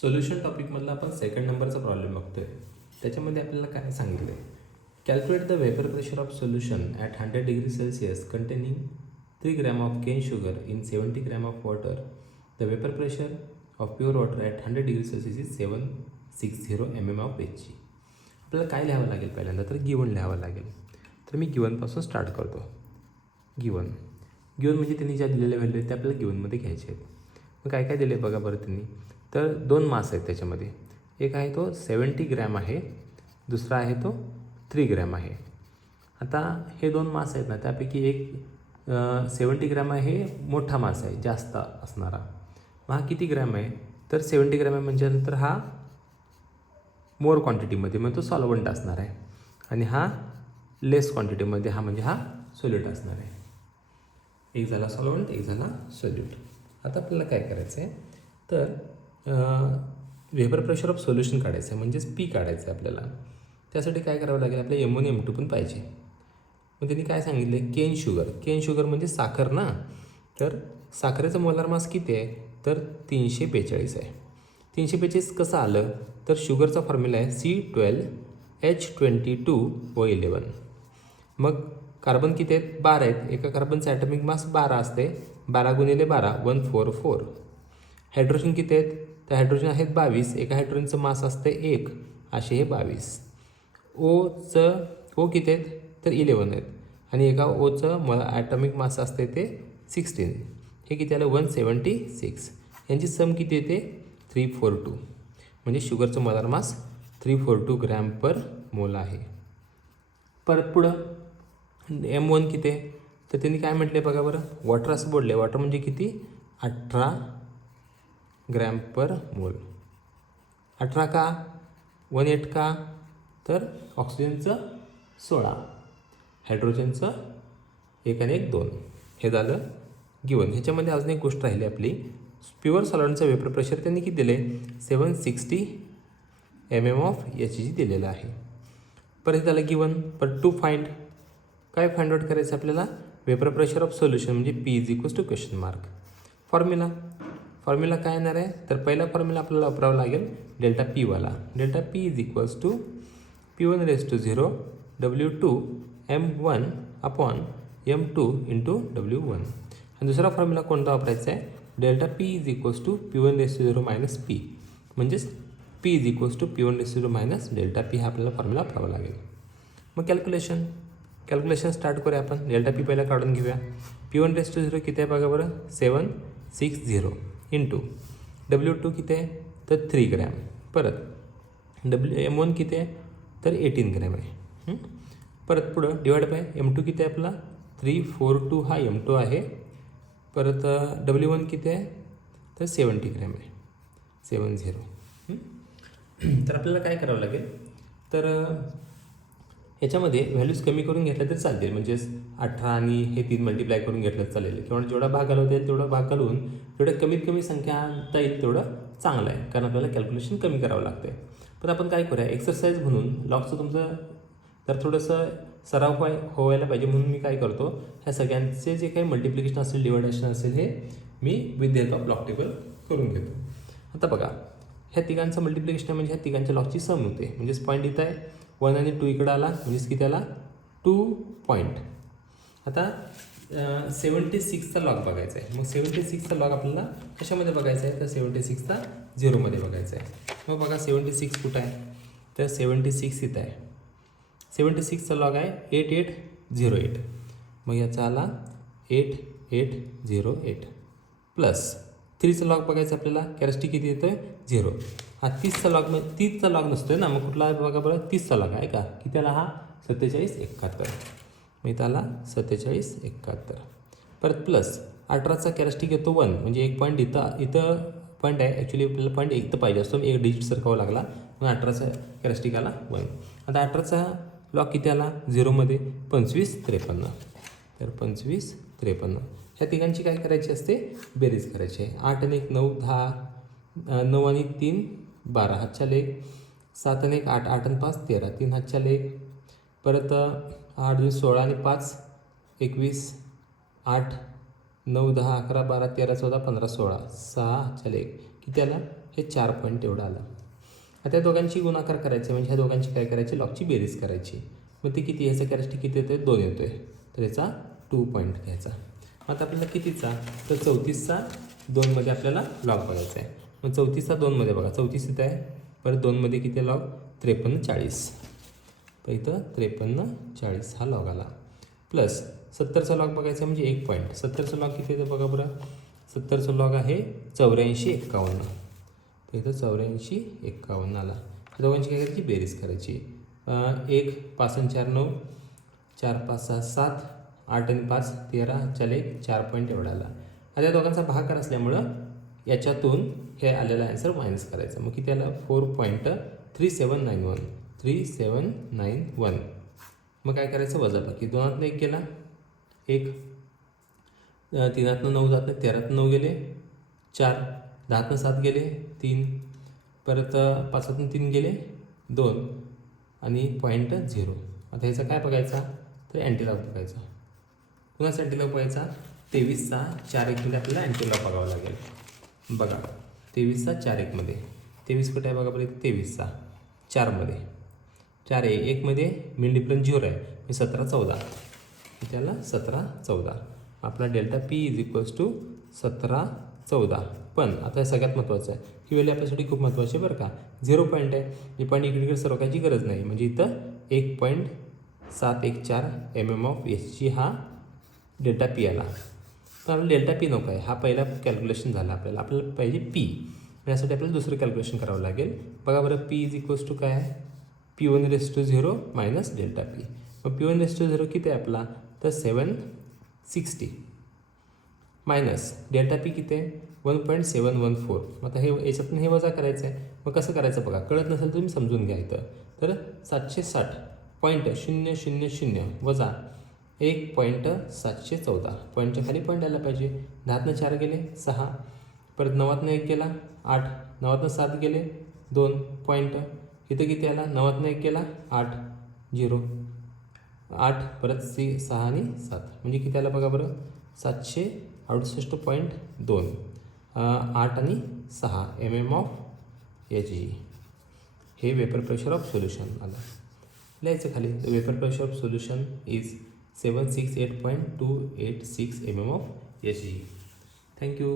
Solution टॉपिकमधला आपण second नंबरचा problem बघतोय. त्याच्यामध्ये आपल्याला काय सांगितलं आहे, calculate the vapour pressure of solution at 100 degree Celsius containing 3 gram of cane sugar in 70 gram of water. The vapour pressure of pure water at 100 degree Celsius is 760 mm of Hg. आपल्याला काय लिहावं लागेल पहिल्यांदा, तर given लिहावं लागेल. तर मी गिवनपासून start करतो. गिवन म्हणजे त्यांनी ज्या दिलेल्या व्हॅल्यू आहेत त्या आपल्याला गिवनमध्ये घ्यायचे आहेत. मग काय काय दिले बघा बरं त्यांनी. तर 2 मास आहेत त्याच्यामध्ये. एक आहे तो 70 ग्रॅम आहे, दुसरा आहे तो 3 ग्रॅम आहे. आता हे 2 मास आहेत ना, त्यापैकी एक 70 ग्रॅम आहे, हे मोठा मास आहे, जास्त असणारा. मग हा किती ग्रॅम आहे, तर 70 ग्रॅम आहे म्हणजे नंतर हा मोर क्वांटिटीमध्ये मग तो सॉल्वंट असणार आहे, आणि हा लेस क्वांटिटीमध्ये हा म्हणजे हा सोल्यूट असणार आहे. एक झाला सॉल्वंट, एक झाला सोल्यूट. आता आपल्याला काय करायचं आहे, तर वेपर प्रेशर ऑफ सोल्युशन काढायचं आहे, म्हणजेच पी काढायचं आहे आपल्याला. त्यासाठी काय करावं लागेल, आपल्या M1 M2 पण पाहिजे. मग त्यांनी काय सांगितले, केन शुगर म्हणजे साखर ना. तर साखरेचं मोलार मास किती आहे, तर 342 आहे. 342 कसं आलं, तर शुगरचा फॉर्म्युला आहे C12H22O11. मग कार्बन किती आहेत, 12 आहेत. एका कार्बनचं ॲटॉमिक मास 12 असते. 12 गुणिले 12 144. हायड्रोजन किती आहेत, तर हायड्रोजन आहेत 22. एका हायड्रोजनचं मास असते 1, असे हे 22. ओ किती आहेत, तर 11 आहेत. आणि एका ओचं ॲटॉमिक मास असते ते 16. हे किती आलं, 176. यांची सम किती येते, 342. म्हणजे शुगरचं मोलार मास 342 ग्रॅम पर मोल आहे. परत पुढं M1 किती आहे, तर त्यांनी काय म्हटले बघा बरं, वॉटर असं बोलले. वॉटर म्हणजे किती, 18 ग्रॅम पर मोल. 18 का, 18 का, तर ऑक्सिजनचं 16, हायड्रोजनचं 1 आणि 1 2. हे झालं गिवन. ह्याच्यामध्ये अजून एक गोष्ट राहिली आपली, प्युअर सॉल्वंटचं वेपर प्रेशर त्यांनी किती दिले, 760 mm ऑफ Hg दिलेलं आहे. परत झालं गिवन. पर टू फाइंड, काय फाइंड आउट करायचं आपल्याला, वेपर प्रेशर ऑफ सोल्युशन म्हणजे P is equals to question mark. Formula काय येणार आहे, तर पहिला फॉर्म्युला आपल्याला वापरावा लागेल डेल्टा P वाला. Delta P is equals to P1⁻0 W2 M1 upon M2 into W1. आणि दुसरा फॉर्म्युला कोणता वापरायचा आहे, delta P is equals to P1⁻0 minus P, म्हणजेच P is equals to P1⁻0 minus delta P हा आपल्याला formula वापरावा लागेल. मग कॅल्क्युलेशन स्टार्ट करूया आपण. डेल्टा P पहिला काढून घेऊया. P1⁻0 किती आहे बघा बरं, 760 इंटू W2 किती आहे, तर 3 ग्रॅम. परत M1 किती आहे, तर 18 ग्रॅम आहे. परत पुढं डिवाइड बाय M2 किती आहे आपला, 342 हा M2 आहे. परत W1 किती आहे, तर 70 ग्रॅम आहे, 70. तर आपल्याला काय करावं लागेल, तर ह्याच्यामध्ये व्हॅल्यूज कमी करून घेतल्या तर चालतील. म्हणजेच 18 आणि हे 3 मल्टिप्लाय करून घेतलं तर चालेल, किंवा जेवढा भाग घालवता येईल तेवढा भाग घालवून जेवढं कमीत कमी संख्या आणता येईल तेवढं चांगलं आहे, कारण आपल्याला कॅल्क्युलेशन कमी करावं लागतं. पण आपण काय करूया, एक्सरसाइज म्हणून लॉगचं तुमचं तर थोडंसं सराव व्हायला पाहिजे, म्हणून मी काय करतो, ह्या सगळ्यांचे जे काही मल्टिप्लिकेशन असेल, डिवायडेशन असेल, हे me with help of log table करून घेतो. आता बघा, ह्या तिघांचं मल्टिप्लिकेशन आहे म्हणजे ह्या तिघांच्या लॉगची सम होते. म्हणजेच पॉईंट इथं आहे, 1 आणि 2 इकडं आला, म्हणजेच किती आला, 2 पॉईंट. आता 76चा लॉग बघायचा आहे. मग 76चा लॉग आपल्याला कशामध्ये बघायचा आहे, तर 76चा 0मध्ये बघायचा आहे. मग बघा 76 कुठं आहे, तर 76 इथं आहे. 76चा लॉग आहे 8808. मग याचा आला 8808 प्लस 3चा लॉग बघायचा आपल्याला, कॅरेस्टिक किती येतं, 0. हा 30चा लॉग नसतोय ना, मग कुठला बघा बरं, 30चा लॉग आहे का, किती आला हा, 4771. मग इथं आला 4771. परत प्लस 18चा कॅरेस्टिक येतो 1, म्हणजे एक पॉईंट इथं पॉईंट आहे. ॲक्च्युली आपल्याला पॉईंट इथं पाहिजे असतो, एक डिजिट सरकावा लागला, मग 18चा कॅरेस्टिक आला 1. आता 18चा लॉग किती आला 0मध्ये, 2553. तर 2553. ह्या तिघांची काय करायची असते, बेरीज करायची आहे. 8 आणि 1 9 10, 9 आणि 3 12 हातच्या लेख, 7 आणि 1 8, 8 आणि 5 13, 3 हातच्या लेख. परत 8 16 आणि 5 21, 8 9 10 11 12 13 14 15 16, 6 हातच्या लेख. किती आला, हे 4 पॉईंट एवढं आलं. आता या दोघांची गुणाकार करायचे म्हणजे ह्या दोघांची काय करायची लॉगची बेरीज करायची. मग ते किती याचा कॅरेक्टरिस्टिक किती येतोय 2 येतोय तर याचा 2 पॉईंट घ्यायचा. आता आपल्याला कितीचा तर 34चा 2मध्ये आपल्याला लॉग बघायचा आहे. मग 34चा 2मध्ये बघा 34 इथं आहे परत 2मध्ये किती लॉग 53 40 तर इथं 53 40 हा लॉग आला प्लस 70चा लॉग बघायचा म्हणजे 1 पॉईंट 70चा लॉग किती येतं बघा बरं 70चा लॉग आहे 84 51 तर इथं 84 51 आला. दोघांची काय करायची बेरीज करायची 1 5 आणि 4 9 4 5 6 7 8 आणि 5 13 चले 4 पॉईंट एवढा आला. आता या दोघांचा भागाकार असल्यामुळं याच्यातून हे आलेला आन्सर मायनस करायचं. मग किती आलं 4.3791 3791. मग काय करायचं वजाबाकी 2तनं 1 गेला 1 3तनं 9 जात 13तनं 9 गेले 4 10तनं 7 गेले 3 परत 5तनं 3 गेले 2 आणि 0.0. आता ह्याचा काय बघायचा तर अँटीलॉग बघायचा. पुन्हा अँटीलॉग बघायचा 23चा 4 1मध्ये आपल्याला अँटीलॉग बघावं लागेल. बघा 23चा 4 1मध्ये 23 कुठे आहे बघा बरं 23चा 4मध्ये 4 1मध्ये मिन डिफरन्स 0 आहे म्हणजे 17 14 त्याला 17 14 आपला delta P is equals to 17 14. पण आता सगळ्यात महत्त्वाचं आहे ही व्हॅल्यू आपल्यासाठी खूप महत्त्वाची आहे बरं का 0 पॉईंट आहे ही पॉईंट इकडे सरकायची गरज नाही म्हणजे इथं 1.714 mm/Hg हा डेल्टा पी आला. तर आपल्याला डेल्टा पी नको आहे हा पहिला कॅल्क्युलेशन झाला आपल्याला पाहिजे पी यासाठी आपल्याला दुसरं कॅल्क्युलेशन करावं लागेल. बघा बरं पी इज इक्वल्स टू काय आहे P1⁻0 मायनस डेल्टा पी. मग P1⁻0 किती आहे आपला तर 760 मायनस डेल्टा पी किती आहे 1.714. आता हे याच्यातून हे वजा करायचं आहे. मग कसं करायचं बघा कळत नसेल तुम्ही समजून घ्या इथं तर 760.000 वजा 1.714 पॉईंटच्या खाली पॉईंट आला पाहिजे. 10तनं 4 गेले 6 परत 9तनं 1 गेला 8 9तनं 7 गेले 2 पॉईंट इथं किती आला 9तनं 1 गेला 8 0 8 परत 6 आणि 7 म्हणजे किती आला बघा बरं 768.2 8 आणि 6 mm/Hg हे वेपर प्रेशर ऑफ सोल्युशन आलं. लिहायचं खाली vapour pressure of solution is 768.286 mm/Hg. Thank you.